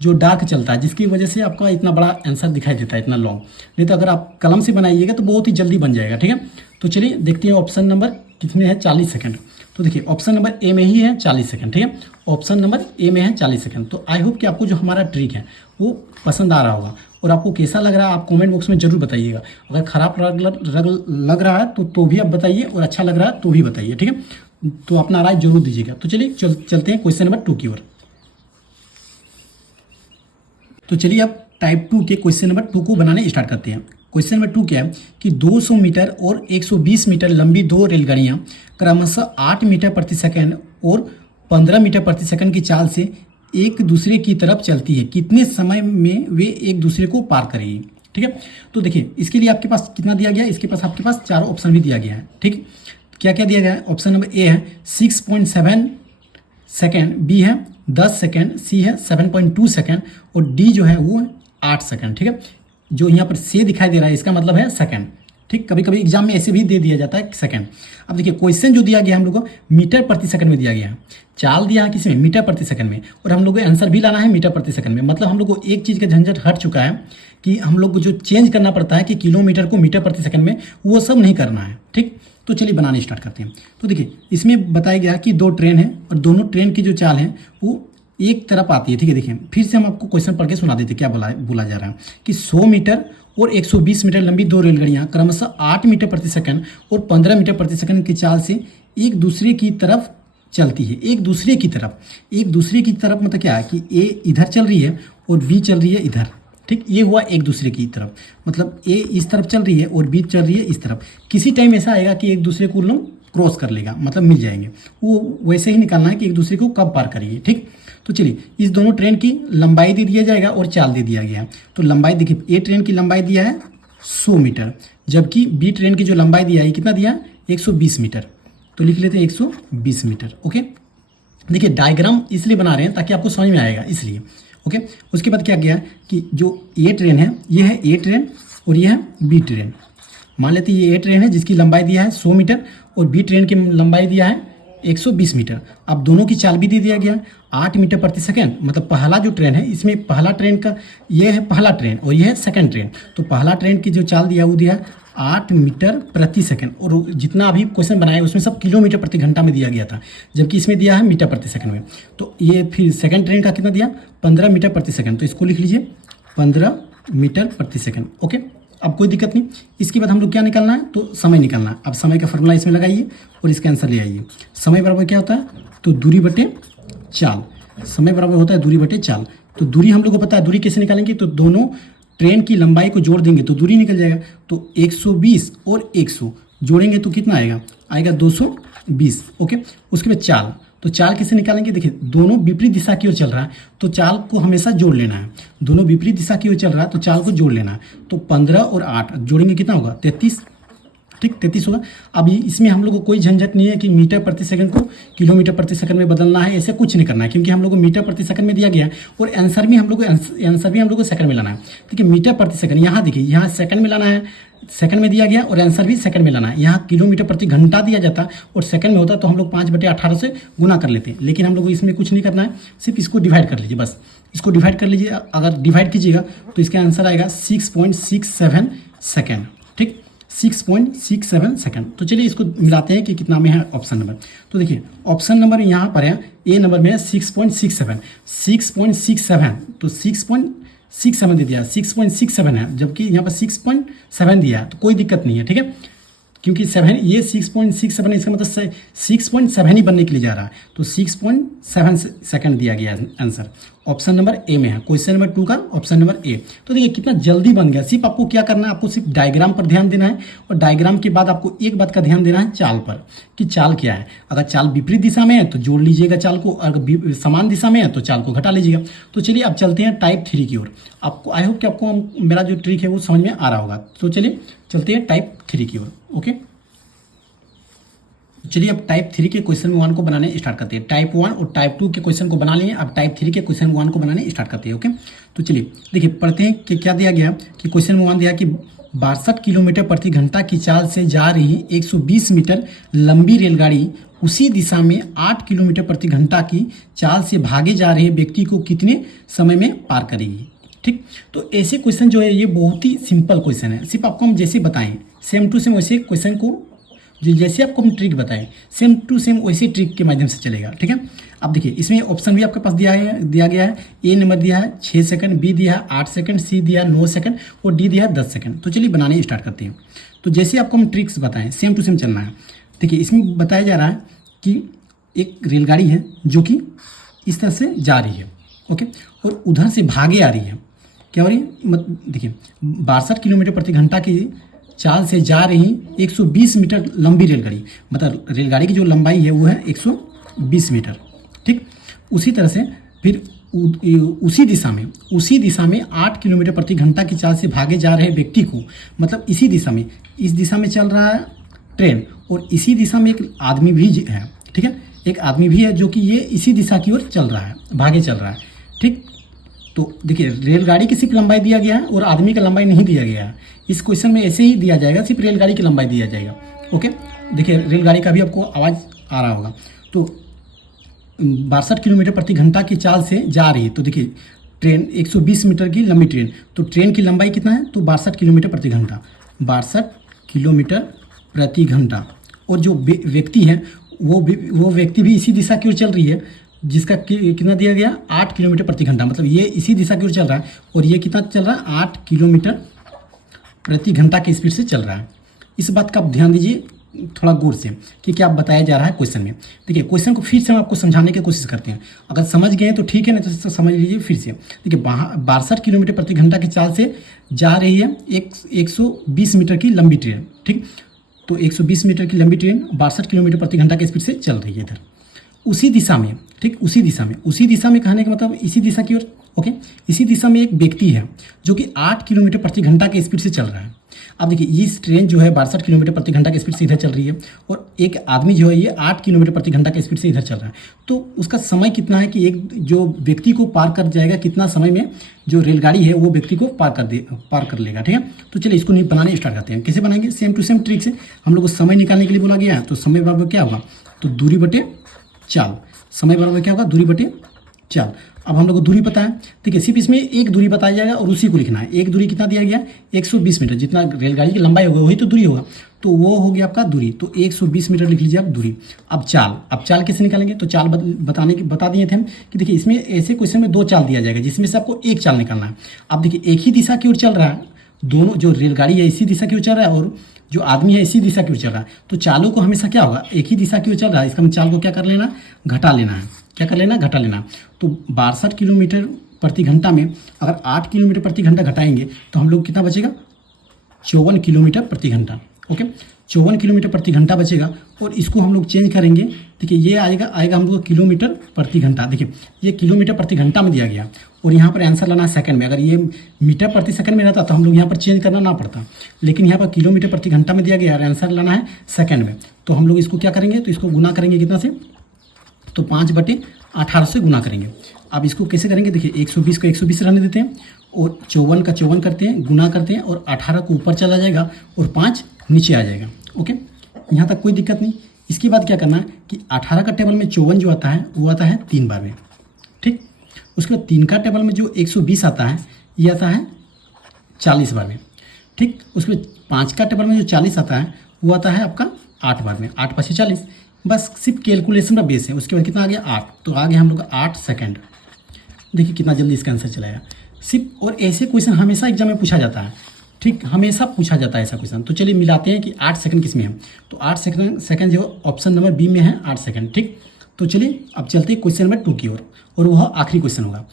जो डार्क चलता है, जिसकी वजह से आपका इतना बड़ा आंसर दिखाई देता है, इतना लॉन्ग। नहीं तो अगर आप कलम से बनाइएगा तो बहुत ही जल्दी बन जाएगा, ठीक है। तो चलिए देखते हैं ऑप्शन नंबर कितने है, 40 सेकंड। तो देखिए, ऑप्शन नंबर ए में ही है 40 सेकंड, ठीक है। ऑप्शन नंबर ए में है 40 सेकंड। तो आई होप कि आपको जो हमारा ट्रिक है वो पसंद आ रहा होगा, और आपको कैसा लग रहा है आप कमेंट बॉक्स में जरूर बताइएगा। अगर खराब लग रहा है तो भी आप बताइए, और अच्छा लग रहा है तो भी बताइए, ठीक है। तो अपना राय जरूर दीजिएगा। तो चलिए चलते हैं क्वेश्चन नंबर 2 की ओर। तो चलिए अब टाइप 2 के क्वेश्चन नंबर 2 को बनाने स्टार्ट करते हैं। क्वेश्चन नंबर 2 क्या है कि 200 मीटर और 120 मीटर लंबी दो रेलगाड़ियां क्रमशः 8 मीटर प्रति सेकंड और 15 मीटर प्रति सेकंड की चाल से एक दूसरे की तरफ चलती है, कितने समय में वे एक दूसरे को पार करेगी, ठीक है। तो देखिए, इसके लिए आपके पास कितना दिया गया है, इसके पास आपके पास 4 ऑप्शन भी दिया गया है, ठीक। क्या क्या दिया गया है, ऑप्शन नंबर ए है 6.7 सेकेंड, बी है 10 सेकेंड, सी है 7.2 सेकेंड, और डी जो है वो 8 सेकेंड, ठीक है। जो यहाँ पर से दिखाई दे रहा है इसका मतलब है सेकेंड, ठीक। कभी कभी एग्जाम में ऐसे भी दे दिया जाता है सेकेंड। अब देखिए, क्वेश्चन जो दिया गया हम लोग को मीटर प्रति सेकंड में दिया गया है, चाल दिया है किसमें, मीटर प्रति सेकंड में, और हम लोग को आंसर भी लाना है मीटर प्रति सेकंड में। मतलब हम लोग को एक चीज़ का झंझट हट चुका है कि हम लोग को जो चेंज करना पड़ता है कि किलोमीटर को मीटर प्रति सेकंड में, वो सब नहीं करना है, ठीक। तो चलिए बनाने स्टार्ट करते हैं। तो देखिए, इसमें बताया गया कि 2 ट्रेन है और दोनों ट्रेन की जो चाल है वो एक तरफ आती है, ठीक है। देखिए, फिर से हम आपको क्वेश्चन पढ़ के सुना देते क्या बोला जा रहा है कि 100 मीटर और 120 मीटर लंबी दो रेलगाड़ियां क्रमशः 8 मीटर प्रति सेकंड और 15 मीटर प्रति सेकंड की चाल से एक दूसरे की तरफ चलती है। एक दूसरे की तरफ मतलब क्या है कि ए इधर चल रही है और बी चल रही है इधर, ठीक। ये हुआ एक दूसरे की तरफ, मतलब ए इस तरफ चल रही है और बी चल रही है इस तरफ। किसी टाइम ऐसा आएगा कि एक दूसरे को लोग क्रॉस कर लेगा, मतलब मिल जाएंगे। वो वैसे ही निकालना है कि एक दूसरे को कब पार करेंगे, ठीक। तो चलिए, इस दोनों ट्रेन की लंबाई दे दिया जाएगा और चाल दे दिया गया है। तो लंबाई देखिए, ए ट्रेन की लंबाई दिया है 100 मीटर, जबकि बी ट्रेन की जो लंबाई दिया है कितना दिया है 120 मीटर। तो लिख लेते हैं 120 मीटर, ओके। देखिए, डायग्राम इसलिए बना रहे हैं ताकि आपको समझ में आएगा, इसलिए, ओके। उसके बाद क्या किया कि जो ए ट्रेन है ये है ए ट्रेन और ये है बी ट्रेन। मान लेते हैं ये ए ट्रेन है जिसकी लंबाई दिया है 100 मीटर और बी ट्रेन की लंबाई दिया है 120 मीटर। अब दोनों की चाल भी दे दिया गया 8 मीटर प्रति सेकंड। मतलब पहला जो ट्रेन है इसमें पहला ट्रेन का ये है पहला ट्रेन और ये है सेकंड ट्रेन। तो पहला ट्रेन की जो चाल दिया वो दिया 8 मीटर प्रति सेकंड, और जितना अभी क्वेश्चन बनाया उसमें सब किलोमीटर प्रति घंटा में दिया गया था, जबकि इसमें दिया है मीटर प्रति सेकंड में। तो ये फिर सेकंड ट्रेन का कितना दिया 15 मीटर प्रति सेकंड। तो इसको लिख लीजिए 15 मीटर प्रति सेकंड, ओके। अब कोई दिक्कत नहीं। इसके बाद हम लोग क्या निकालना है, तो समय निकालना है। अब समय का फॉर्मूला इसमें लगाइए और इसका आंसर ले आइए। समय बराबर क्या होता है, तो दूरी बटे चाल। समय बराबर होता है दूरी बटे चाल। तो दूरी हम लोग को पता है, दूरी कैसे निकालेंगे, तो दोनों ट्रेन की लंबाई को जोड़ देंगे तो दूरी निकल जाएगा। तो 120 और 100 जोड़ेंगे तो कितना आएगा, आएगा 220, ओके। उसके बाद चाल, तो चाल कैसे निकालेंगे, देखिए दोनों विपरीत दिशा की ओर चल रहा है तो चाल को हमेशा जोड़ लेना है। दोनों विपरीत दिशा की ओर चल रहा है तो चाल को जोड़ लेना है। तो 15 और 8 जोड़ेंगे कितना होगा 33, ठीक 33 होगा। अब इसमें हम लोग को कोई झंझट नहीं है कि मीटर प्रति सेकंड को किलोमीटर प्रति सेकंड में बदलना है, ऐसे कुछ नहीं करना है, क्योंकि हम लोग को मीटर प्रति सेकंड में दिया गया है और आंसर भी हम लोग को सेकंड में लाना है। ठीक है, मीटर प्रति सेकंड, यहाँ देखिए यहाँ सेकंड में लाना है, सेकंड में दिया गया और आंसर भी सेकंड में लाना है। यहाँ किलोमीटर प्रति घंटा दिया जाता और सेकंड में होता तो हम लोग 5/18 से गुना कर लेते हैं, लेकिन हम लोग को इसमें कुछ नहीं करना है, सिर्फ इसको डिवाइड कर लीजिए, बस इसको डिवाइड कर लीजिए। अगर डिवाइड कीजिएगा तो इसका आंसर आएगा 6.67 सेकेंड, ठीक 6.67 सेकंड। तो चलिए इसको मिलाते हैं कि कितना में है ऑप्शन नंबर। तो देखिए ऑप्शन नंबर यहाँ पर है, ए नंबर में है 6.67 तो 6.67 दे दिया, 6.67 है, जबकि यहाँ पर 6.7 दिया है, तो कोई दिक्कत नहीं है, ठीक है, क्योंकि 7 ये 6.67 इसका मतलब 6.7 ही बनने के लिए जा रहा है, तो 6.7 सेकंड दिया गया आंसर। ऑप्शन नंबर ए में है, क्वेश्चन नंबर 2 का ऑप्शन नंबर ए। तो देखिए कितना जल्दी बन गया। सिर्फ आपको क्या करना है, आपको सिर्फ डायग्राम पर ध्यान देना है, और डायग्राम के बाद आपको एक बात का ध्यान देना है चाल पर, कि चाल क्या है। अगर चाल विपरीत दिशा में है तो जोड़ लीजिएगा चाल को, अगर समान दिशा में है तो चाल को घटा लीजिएगा। तो चलिए अब चलते हैं टाइप 3 की ओर। आपको आई होप कि आपको मेरा जो ट्रिक है वो समझ में आ रहा होगा। तो चलिए चलते हैं टाइप 3 की ओर। ओके, चलिए अब टाइप 3 के क्वेश्चन 1 को बनाने स्टार्ट करते हैं। टाइप 1 और टाइप 2 के क्वेश्चन को बना लिए, अब टाइप 3 के क्वेश्चन 1 को बनाने स्टार्ट करते हैं। ओके, तो चलिए देखिए पढ़ते हैं कि क्या दिया गया, कि क्वेश्चन 1 दिया कि 62 किलोमीटर प्रति घंटा की चाल से जा रही 120 मीटर लंबी रेलगाड़ी उसी दिशा में 8 किलोमीटर प्रति घंटा की चाल से भागे जा रहे व्यक्ति को कितने समय में पार करेगी। ठीक, तो ऐसे क्वेश्चन जो है ये बहुत ही सिंपल क्वेश्चन है। सिर्फ आपको हम जैसे बताएं सेम टू सेम वैसे क्वेश्चन को, जैसे आपको हम ट्रिक बताएं सेम टू सेम वैसे ट्रिक के माध्यम से चलेगा। ठीक है, अब देखिए इसमें ऑप्शन भी आपके पास दिया गया है। ए नंबर दिया है 6 सेकंड, बी दिया है 8 सेकंड, सी दिया है 9 सेकंड और डी दिया है 10 सेकंड। तो चलिए बनाने स्टार्ट करते हैं। तो जैसे आपको हम ट्रिक्स बताएं सेम टू सेम चलना है। देखिए इसमें बताया जा रहा है कि एक रेलगाड़ी है जो कि इस तरह से जा रही है, ओके, और उधर से भागे आ रही है। क्या हो रही है, देखिए 62 किलोमीटर प्रति घंटा की चाल से जा रही 120 मीटर लंबी रेलगाड़ी, मतलब रेलगाड़ी की जो लंबाई है वो है 120 मीटर। ठीक, उसी तरह से फिर उसी दिशा में 8 किलोमीटर प्रति घंटा की चाल से भागे जा रहे व्यक्ति को, मतलब इस दिशा में चल रहा है ट्रेन, और इसी दिशा में एक आदमी भी है। ठीक है, एक आदमी भी है जो कि ये इसी दिशा की ओर चल रहा है, भागे चल रहा है। ठीक, तो देखिए रेलगाड़ी की सिर्फ लंबाई दिया गया है और आदमी का लंबाई नहीं दिया गया है। इस क्वेश्चन में ऐसे ही दिया जाएगा, सिर्फ रेलगाड़ी की लंबाई दिया जाएगा। ओके, देखिए रेलगाड़ी का भी आपको आवाज़ आ रहा होगा। तो 62 किलोमीटर प्रति घंटा की चाल से जा रही है, तो देखिए ट्रेन 120 मीटर की लंबी ट्रेन, तो ट्रेन की लंबाई कितना है, तो 62 किलोमीटर प्रति घंटा, 62 किलोमीटर प्रति घंटा। और जो व्यक्ति है वो व्यक्ति भी इसी दिशा की ओर चल रही है, जिसका कितना दिया गया 8 किलोमीटर प्रति घंटा, मतलब ये इसी दिशा की ओर चल रहा है, और ये कितना चल रहा है 8 किलोमीटर प्रति घंटा की स्पीड से चल रहा है। इस बात का आप ध्यान दीजिए थोड़ा गौर से कि क्या बताया जा रहा है क्वेश्चन में। देखिए क्वेश्चन को फिर से हम आपको समझाने की कोशिश करते हैं, अगर समझ गए तो ठीक है, नहीं तो समझ लीजिए फिर से। देखिए 62 किलोमीटर प्रति घंटा की चाल से जा रही है 120 मीटर की लंबी ट्रेन। ठीक, तो 120 मीटर की लंबी ट्रेन 62 किलोमीटर प्रति घंटा की स्पीड से चल रही है इधर उसी दिशा में। ठीक, उसी दिशा में कहने का मतलब इसी दिशा की ओर। ओके, इसी दिशा में एक व्यक्ति है जो कि 8 किलोमीटर प्रति घंटा की स्पीड से चल रहा है। अब देखिए इस ट्रेन जो है 62 किलोमीटर प्रति घंटा की स्पीड से इधर चल रही है, और एक आदमी जो है ये 8 किलोमीटर प्रति घंटा की स्पीड से इधर चल रहा है। तो उसका समय कितना है कि एक जो व्यक्ति को पार कर जाएगा, कितना समय में जो रेलगाड़ी है वो व्यक्ति को पार कर लेगा। ठीक है, तो चलिए इसको बनाने स्टार्ट करते हैं। कैसे बनाएंगे, सेम टू सेम ट्रिक से। हम लोग को समय निकालने के लिए बोला गया है, तो समय बराबर क्या होगा, तो दूरी बटे चाल। समय बराबर क्या होगा, दूरी बटे चाल। अब हम लोग को दूरी पता है, ठीक है, सिर्फ इसमें एक दूरी बताया जाएगा और उसी को लिखना है। एक दूरी कितना दिया गया 120 मीटर, जितना रेलगाड़ी की लंबाई होगा वही तो दूरी होगा, तो वो हो गया आपका दूरी, तो 120 मीटर लिख लीजिए आप दूरी। अब चाल कैसे निकालेंगे, तो चाल बता दिए थे हम कि देखिए इसमें ऐसे क्वेश्चन में 2 चाल दिया जाएगा, जिसमें से आपको एक चाल निकालना है। अब देखिए एक ही दिशा की ओर चल रहा है, दोनों जो रेलगाड़ी है इसी दिशा की ओर चल रहा है और जो आदमी है इसी दिशा की ओर चल रहा है, तो चालों को हमेशा क्या होगा, एक ही दिशा की ओर चल रहा है, इसका चाल को क्या कर लेना, घटा लेना है। क्या कर लेना, घटा लेना। तो 62 किलोमीटर प्रति घंटा में अगर 8 किलोमीटर प्रति घंटा घटाएंगे तो हम लोग कितना बचेगा, 54 किलोमीटर प्रति घंटा। ओके, 54 किलोमीटर प्रति घंटा बचेगा, और इसको हम लोग चेंज करेंगे। देखिए ये आएगा हम लोग किलोमीटर प्रति घंटा। देखिए ये किलोमीटर प्रति घंटा में दिया गया, और यहाँ पर आंसर लाना है सेकंड में। अगर ये मीटर प्रति सेकंड में रहता तो हम लोग यहाँ पर चेंज करना ना पड़ता, लेकिन यहाँ पर किलोमीटर प्रति घंटा में दिया गया और आंसर लाना है सेकंड में। तो हम लोग इसको क्या करेंगे, तो इसको गुना करेंगे कितना से, तो 5/18 से गुना करेंगे। अब इसको कैसे करेंगे, देखिए 120 को 120 रहने देते हैं, और 54 का 54 करते हैं, गुना करते हैं, और 18 को ऊपर चला जाएगा और 5 नीचे आ जाएगा। ओके, यहाँ तक कोई दिक्कत नहीं। इसके बाद क्या करना है कि 18 का टेबल में 54 जो आता है वो आता है 3 बार में। ठीक, उसके बाद 3 का टेबल में जो 120 आता है ये आता है 40 बार में। ठीक, उसके बाद 5 का टेबल में जो 40 आता है वो आता है आपका 8 बार में, 8 5 40। बस सिर्फ कैलकुलेशन का बेस है। उसके बाद कितना आ गया 8, तो आ गया हम लोग 8 सेकंड। देखिए कितना जल्दी इसका आंसर चलाया सिर्फ। और ऐसे क्वेश्चन हमेशा एग्जाम में पूछा जाता है, ठीक, हमेशा पूछा जाता है ऐसा क्वेश्चन। तो चलिए मिलाते हैं कि 8 सेकंड किस में है। तो 8 सेकंड जो ऑप्शन नंबर बी में है 8 सेकंड, ठीक। तो चलिए अब चलते हैं क्वेश्चन नंबर 2 की ओर, और वह आखिरी क्वेश्चन होगा।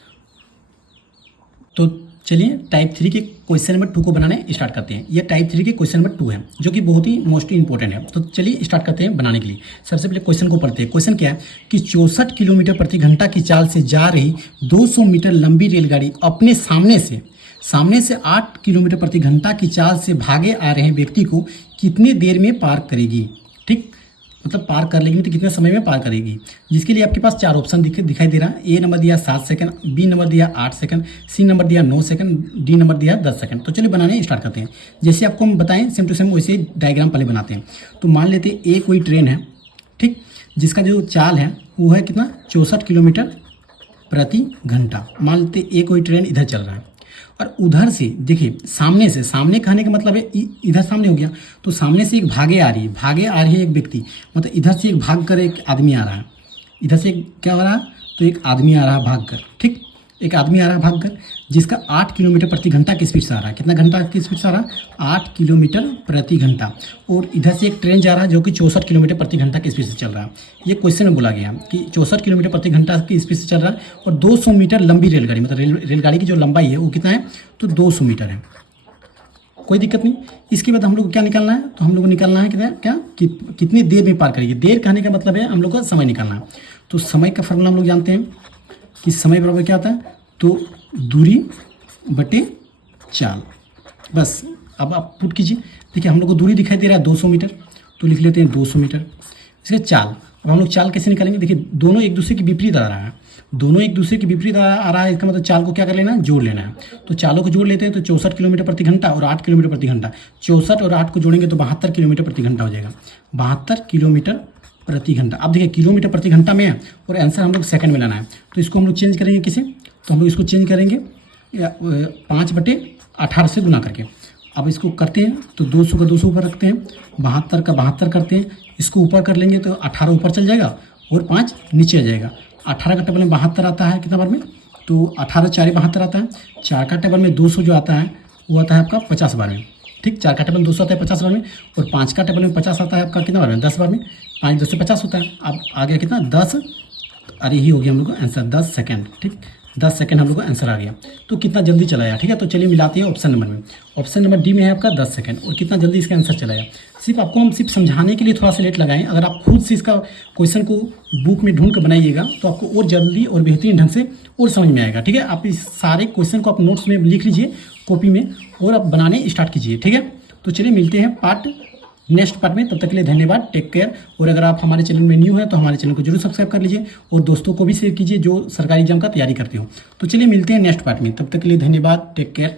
तो चलिए टाइप 3 के क्वेश्चन नंबर 2 को बनाने स्टार्ट करते हैं। ये टाइप 3 के क्वेश्चन नंबर 2 है, जो कि बहुत ही मोस्टली इंपॉर्टेंट है। तो चलिए स्टार्ट करते हैं बनाने के लिए। सबसे पहले क्वेश्चन को पढ़ते हैं। क्वेश्चन क्या है कि 64 किलोमीटर प्रति घंटा की चाल से जा रही 200 मीटर लंबी रेलगाड़ी अपने सामने से 8 किलोमीटर प्रति घंटा की चाल से भागे आ रहे व्यक्ति को कितनी देर में पार करेगी, ठीक, मतलब पार कर लेगी तो कितने समय में पार करेगी। जिसके लिए आपके पास 4 ऑप्शन दिखाई दे रहा है। ए नंबर दिया 7 सेकंड, बी नंबर दिया 8 सेकंड, सी नंबर दिया 9 सेकंड, डी नंबर दिया 10 सेकंड। तो चलिए बनाने स्टार्ट करते हैं। जैसे आपको हम बताएं सेम टू सेम वैसे डायग्राम पहले बनाते हैं। तो मान लेते हैं ए कोई ट्रेन है, ठीक, जिसका जो चाल है वो है कितना 64 किलोमीटर प्रति घंटा। मान लेते हैं ए कोई ट्रेन इधर चल रहा है, और उधर से देखिए सामने कहने का मतलब है इधर सामने हो गया, तो सामने से एक भागे आ रही है एक व्यक्ति, मतलब इधर से एक भाग कर एक आदमी आ रहा है। इधर से क्या हो रहा है, तो एक आदमी आ रहा है भाग कर, ठीक, एक आदमी आ रहा है भाग कर, जिसका 8 किलोमीटर प्रति घंटा की स्पीड से आ रहा है। कितना घंटा की स्पीड से आ रहा है, 8 किलोमीटर प्रति घंटा। और इधर से एक ट्रेन जा रहा है जो कि 64 किलोमीटर प्रति घंटा की स्पीड से चल रहा है। ये क्वेश्चन में बोला गया कि 64 किलोमीटर प्रति घंटा की स्पीड से चल रहा है, और 200 मीटर लंबी रेलगाड़ी, मतलब रेलगाड़ी की जो लंबाई है वो कितना है, तो 200 मीटर है। कोई दिक्कत नहीं। इसके बाद हम लोग को क्या निकालना है, तो हम लोग को निकालना है कितनी देर में पार करेगी। देर कहने का मतलब है हम लोग को समय निकालना है। तो समय का फॉर्मूला हम लोग जानते हैं कि समय बराबर क्या होता है, तो दूरी बटे चाल। बस अब आप पुट कीजिए। देखिए हम लोग को दूरी दिखाई दे रहा है 200 मीटर, तो लिख लेते हैं 200 मीटर। इसके चाल, अब हम लोग चाल कैसे निकालेंगे। देखिए दोनों एक दूसरे के विपरीत आ रहा है, दोनों एक दूसरे के विपरीत आ रहा है, इसका मतलब चाल को क्या कर लेना है, जोड़ लेना है। तो चालों को जोड़ लेते हैं, तो 64 किलोमीटर प्रति घंटा और 8 किलोमीटर प्रति घंटा। 64 और 8 को जोड़ेंगे तो 72 किलोमीटर प्रति घंटा हो जाएगा। 72 किलोमीटर प्रति घंटा। अब देखिए किलोमीटर प्रति घंटा में है और आंसर हम लोग सेकंड में लाना है, तो इसको हम लोग चेंज करेंगे किसे, तो हम लोग इसको चेंज करेंगे 5/18 से गुना करके। अब इसको करते हैं तो 200 का 200 ऊपर रखते हैं, 72 का 72 करते हैं, इसको ऊपर कर लेंगे तो 18 ऊपर चल जाएगा और 5 नीचे आ जाएगा। 18 का टेबल में 72 आता है कितना बार में, तो 18 4 72 आता है। 4 का टेबल में 200 जो आता है वो आता है आपका 50 बार में, ठीक। 4 का टेबल में 200 आता है 50 बार में, और 5 का टेबल में 50 आता है आपका कितना बार में, 10 बार में। 5 10 से 50 होता है। अब आ गया कितना 10, अरे ही हो गया हम लोग को आंसर 10 सेकंड, ठीक। 10 सेकंड हम लोग को आंसर आ गया। तो कितना जल्दी चलाया, ठीक है। तो चलिए मिलाते हैं ऑप्शन नंबर में। ऑप्शन नंबर डी में है आपका 10 सेकंड, और कितना जल्दी इसका आंसर चलाया। सिर्फ आपको हम सिर्फ समझाने के लिए थोड़ा सा लेट लगाएं। अगर आप खुद से इसका क्वेश्चन को बुक में ढूंढ कर बनाइएगा तो आपको और जल्दी और बेहतरीन ढंग से और समझ में आएगा, ठीक है। आप इस सारे क्वेश्चन को आप नोट्स में लिख लीजिए कॉपी में, और आप बनाने स्टार्ट कीजिए, ठीक है। तो चलिए मिलते हैं नेक्स्ट पार्ट में। तब तक के लिए धन्यवाद, टेक केयर। और अगर आप हमारे चैनल में न्यू हैं तो हमारे चैनल को जरूर सब्सक्राइब कर लीजिए, और दोस्तों को भी शेयर कीजिए जो सरकारी एग्जाम का तैयारी करते हो। तो चलिए मिलते हैं नेक्स्ट पार्ट में। तब तक के लिए धन्यवाद, टेक केयर।